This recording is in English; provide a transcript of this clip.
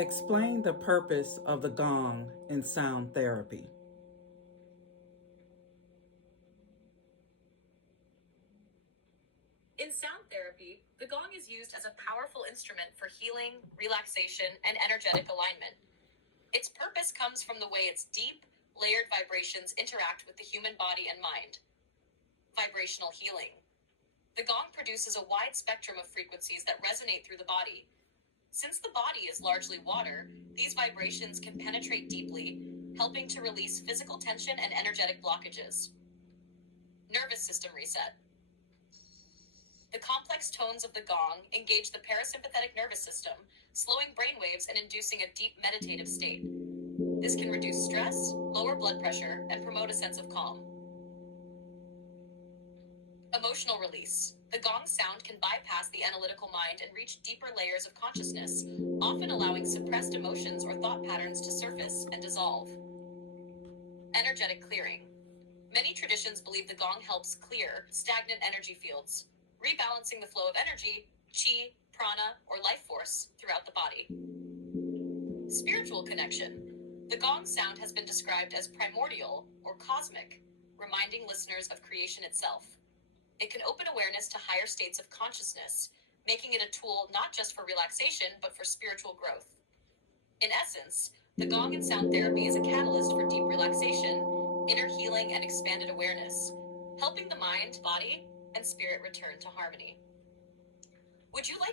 Explain the purpose of the gong in sound therapy. In sound therapy, the gong is used as a powerful instrument for healing, relaxation, and energetic alignment. Its purpose comes from the way its deep, layered vibrations interact with the human body and mind. Vibrational healing. The gong produces a wide spectrum of frequencies that resonate through the body. Since the body is largely water, these vibrations can penetrate deeply, helping to release physical tension and energetic blockages. Nervous system reset. The complex tones of the gong engage the parasympathetic nervous system, slowing brainwaves and inducing a deep meditative state. This can reduce stress, lower blood pressure, and promote a sense of calm. Emotional release. The gong sound can bypass the analytical mind and reach deeper layers of consciousness, often allowing suppressed emotions or thought patterns to surface and dissolve. Energetic clearing. Many traditions believe the gong helps clear stagnant energy fields, rebalancing the flow of energy, chi, prana, or life force throughout the body. Spiritual connection. The gong sound has been described as primordial or cosmic, reminding listeners of creation itself. It can open awareness to higher states of consciousness, making it a tool not just for relaxation, but for spiritual growth. In essence, the gong in sound therapy is a catalyst for deep relaxation, inner healing, and expanded awareness, helping the mind, body, and spirit return to harmony. Would you like